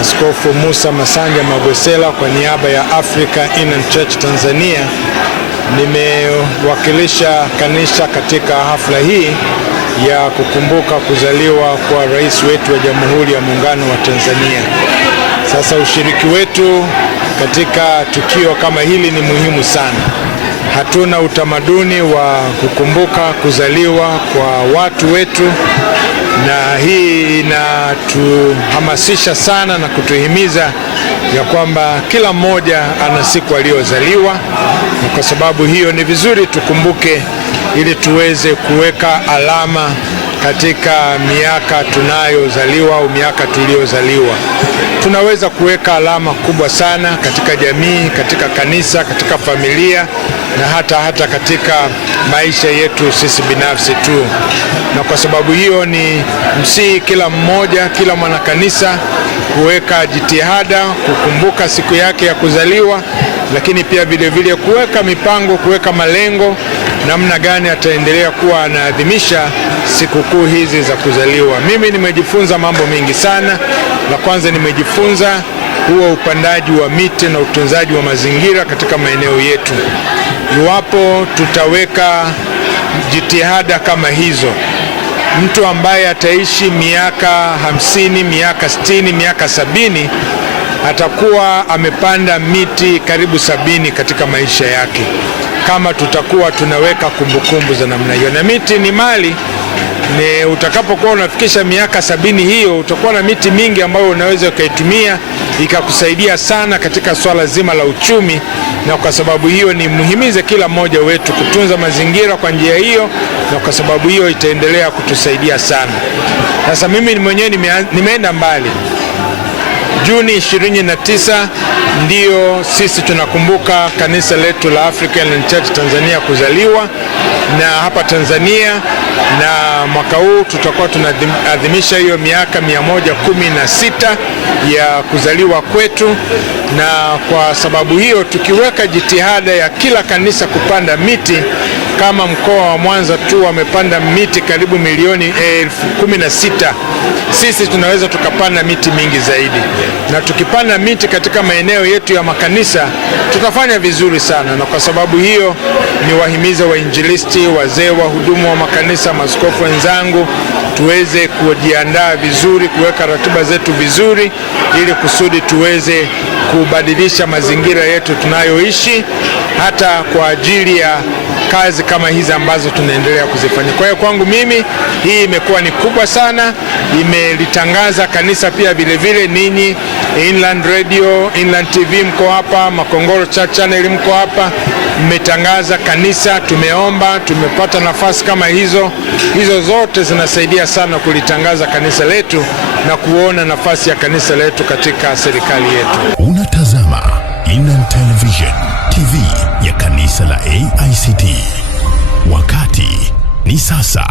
Askofu Musa Masanja Magwesela kwa niaba ya Africa Inland Church Tanzania. Nimewakilisha kanisa katika hafla hii ya kukumbuka kuzaliwa kwa rais wetu wa Jamhuri ya Muungano wa Tanzania. Sasa ushiriki wetu katika tukio kama hili ni muhimu sana. Hatuna utamaduni wa kukumbuka kuzaliwa kwa watu wetu, na hii inatuhamasisha sana na kutuhimiza ya kwamba kila mmoja ana siku aliyozaliwa, na kwa sababu hiyo ni vizuri tukumbuke ili tuweze kuweka alama katika miaka tunayozaliwa au miaka tuliyozaliwa. Tunaweza kuweka alama kubwa sana katika jamii, katika kanisa, katika familia na hata katika maisha yetu sisi binafsi tu. Na kwa sababu hiyo ni msihi kila mmoja, kila mwanakanisa kuweka jitihada kukumbuka siku yake ya kuzaliwa, lakini pia vile kuweka mipango, kuweka malengo namna gani ataendelea kuwa anaadhimisha sikukuu hizi za kuzaliwa. Mimi nimejifunza mambo mengi sana. La kwanza, nimejifunza huo upandaji wa miti na utunzaji wa mazingira katika maeneo yetu. Iwapo tutaweka jitihada kama hizo, mtu ambaye ataishi miaka 50, miaka 60, miaka 70 atakuwa amepanda miti karibu 70 katika maisha yake, kama tutakuwa tunaweka kumbukumbu za namna hiyo. Na miti ni mali. Utakapokuwa unafikisha miaka 70 hiyo, utakuwa na miti mingi ambayo unaweza ukaitumia ikakusaidia sana katika swala zima la uchumi, na kwa sababu hiyo ni muhimize kila mmoja wetu kutunza mazingira kwa njia hiyo, na kwa sababu hiyo itaendelea kutusaidia sana. Sasa mimi mwenyewe nimeenda mbali. Juni 29 ndio sisi tunakumbuka kanisa letu la African Inland Church Tanzania kuzaliwa na hapa Tanzania, na mwaka huu tutakuwa tunaadhimisha hiyo miaka 116 ya kuzaliwa kwetu. Na kwa sababu hiyo tukiweka jitihada ya kila kanisa kupanda miti, kama mkoa wa Mwanza tu wamepanda miti karibu milioni 16,000, sisi tunaweza tukapanda miti mingi zaidi. Na tukipanda miti katika maeneo yetu ya makanisa tutafanya vizuri sana. Na kwa sababu hiyo ni wahimiza wainjilisti, wazee wa hudumu wa makanisa, maaskofu wenzangu, tuweze kujiandaa vizuri, kuweka ratiba zetu vizuri, ili kusudi tuweze kubadilisha mazingira yetu tunayoishi, hata kwa ajili ya kazi kama hizi ambazo tunaendelea kuzifanya. Kwa hiyo kwangu mimi hii imekuwa ni kubwa sana. Imelitangaza kanisa pia vile ninyi Inland Radio, Inland TV mko hapa, Makongoro Church Channel mko hapa, mmetangaza kanisa, tumeomba, tumepata nafasi kama hizo. Hizo zote zinasaidia sana kulitangaza kanisa letu na kuona nafasi ya kanisa letu katika serikali yetu. Unatazama Inland Television, TV ya kanisa la AICT. Wakati ni sasa.